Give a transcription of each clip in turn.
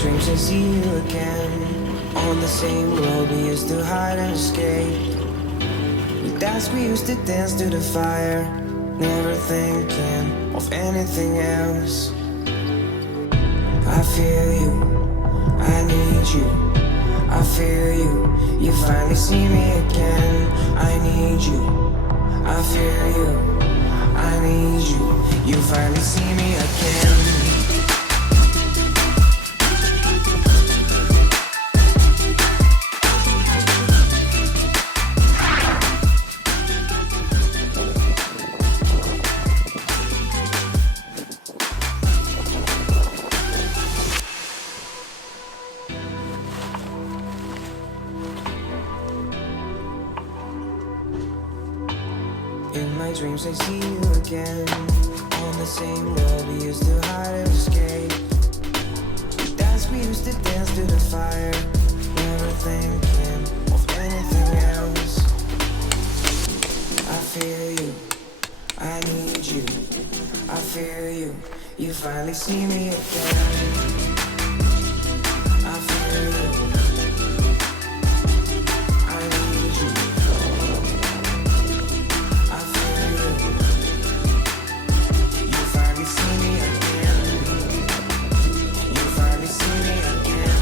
dreams I see you again on the same road we used to hide and escape. With us we used to dance to the fire, never thinking of anything else. I feel you, I need you, I feel you, you finally see me again. I need you, I feel you, I need you, you finally see me again. In my dreams I see you again on the same road we used to hide and escape. That's we used to dance to the fire, never thinking of anything else. I feel you, I need you, I feel you, you finally see me again. I feel you, I need you, I feel you, you finally see me again. You finally see me again.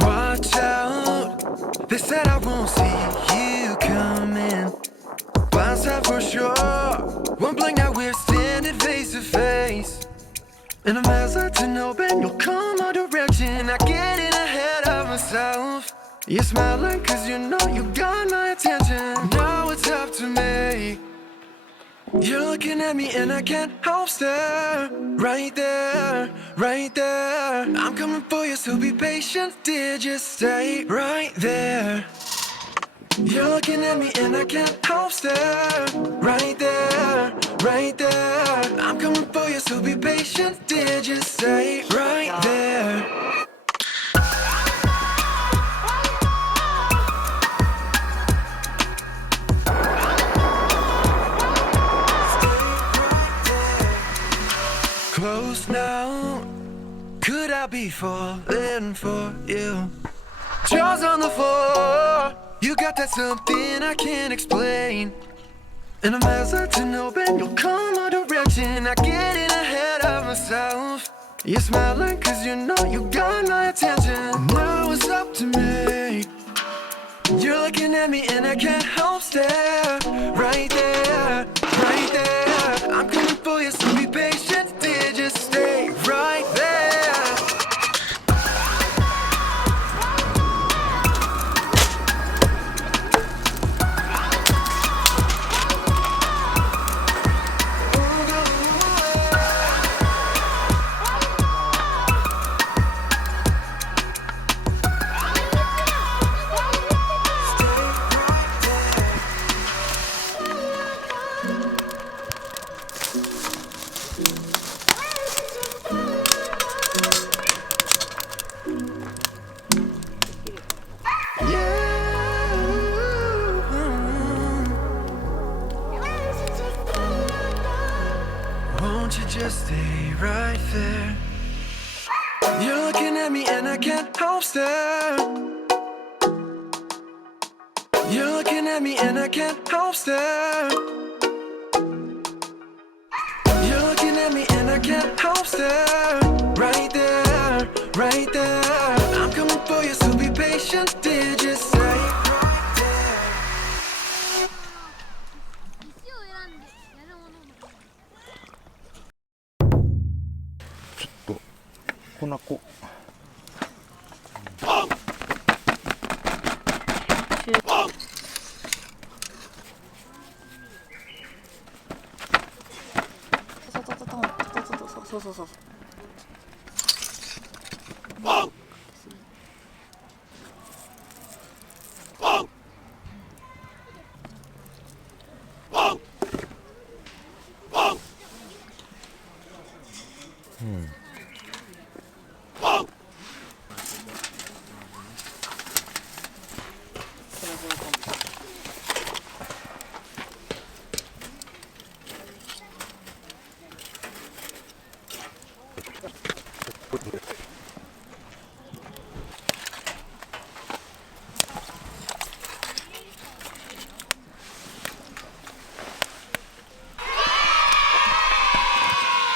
Watch out, they said I won't see you coming. Once I for sure, one blink now we're standing face to face. And I'm as to know, Ben, you'll come my direction. I get in ahead of myself. You're smiling cause you know you got my attention. Now it's up to me. You're looking at me and I can't help stare. Right there, right there. I'm coming for you, so be patient, dear, just stay right there. You're looking at me and I can't help stare. Right there, right there. I'm coming for you, so be patient, dear, just stay right there. Close now, could I be falling for you? Jaws on the floor, you got that something I can't explain. And I'm hesitant, hoping you'll come my direction. I get in ahead of myself. You're smiling cause you know you got my attention. Now it's up to me. You're looking at me and I can't help stare. Right there, right there. I'm coming for you, so be patient, dear, just stay right there. Won't you just stay right there? You're looking at me and I can't help stare. You're looking at me and I can't help stare. can't help stare. Right there, right there. I'm coming for you, so be patient. Did you say? Right there. ちょっとこんな子そうそうそう。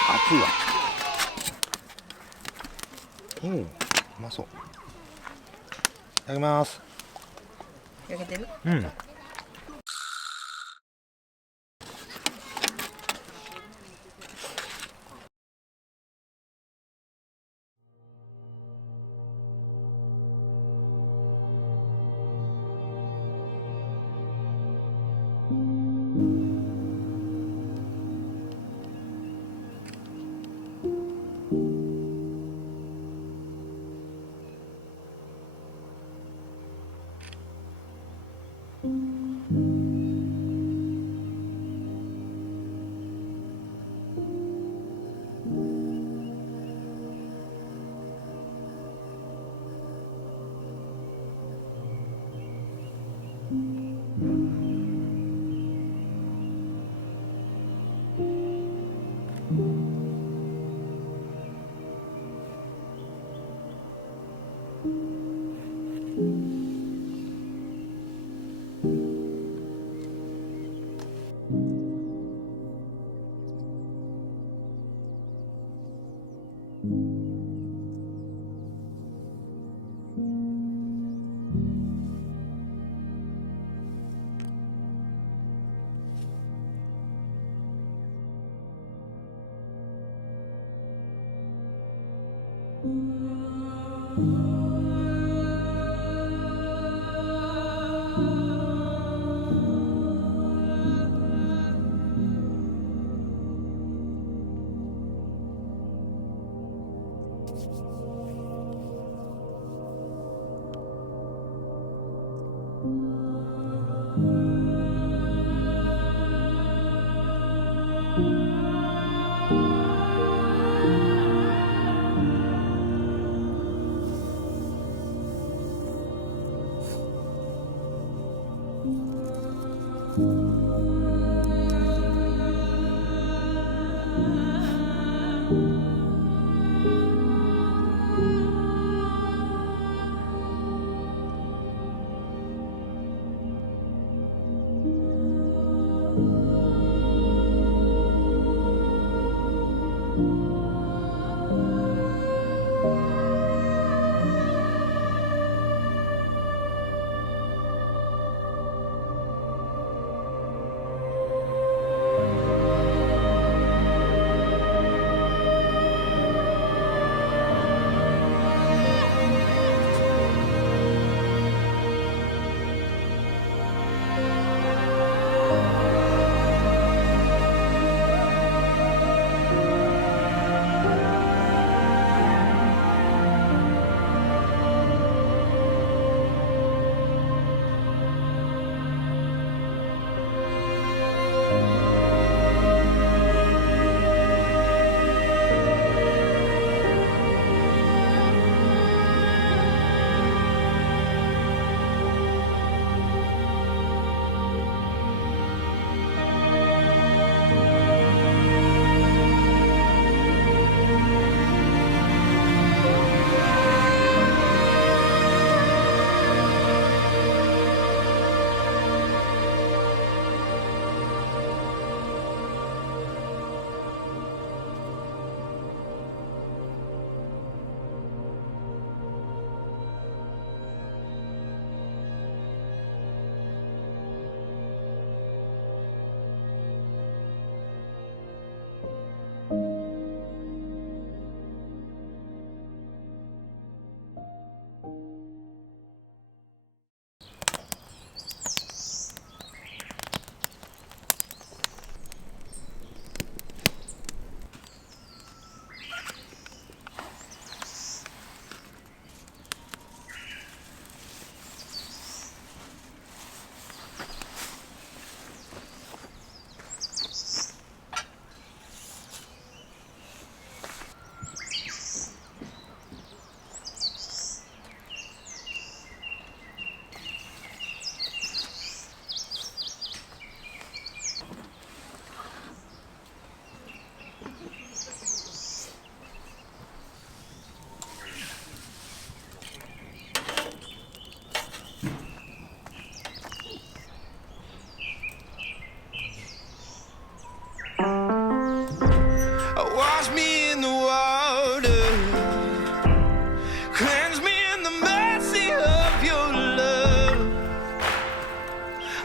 熱いわ。うん、うまそう。いただきます。焼けてる？うん。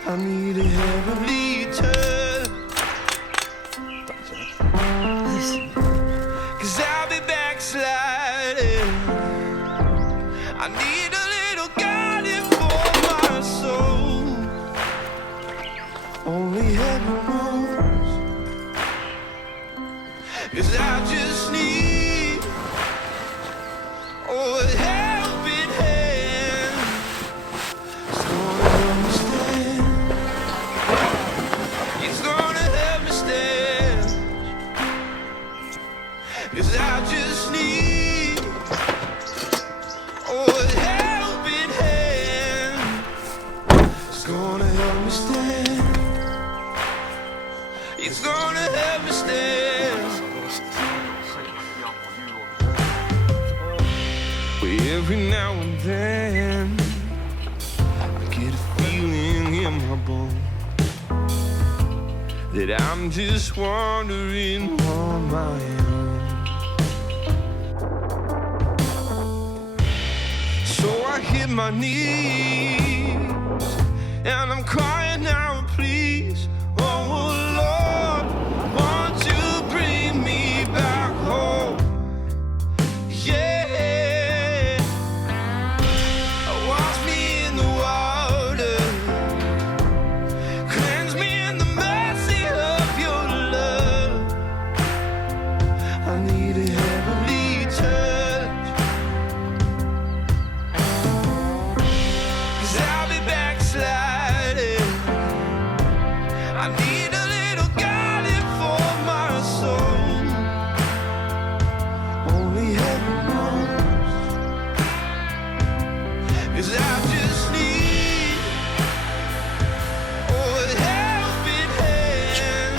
I need a heavenly touch, 'cause I'll be backsliding. I need a little guiding for my soul. Only heaven knows, 'cause I just need a helping hand. It's gonna help me stand. It's gonna help me stand. 'Cause I just need a helping hand. It's gonna help me stand. It's gonna help me stand. But every now and then I get a feeling in my bones that I'm just wandering on my own. So I hit my knees and I'm crying out, please, oh Lord, won't you bring me back home? Yeah, wash me in the water, cleanse me in the mercy of your love. I need a heavenly touch, 'cause I'll be backsliding. I need a little guiding for my soul. Only heaven knows, 'cause I just need a helping hand.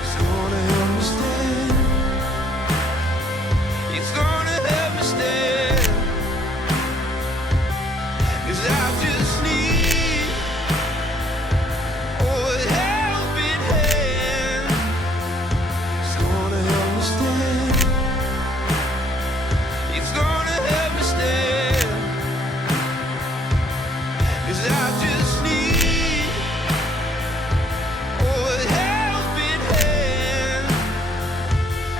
It's gonna help me stand. It's gonna help me stand. 'Cause I just need a helping hand. It's gonna help me stand. It's gonna help me stand. 'Cause I just need a helping hand.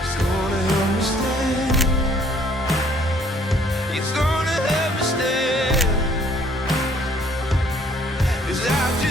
It's gonna help me stand. It's gonna help me stand. 'Cause I just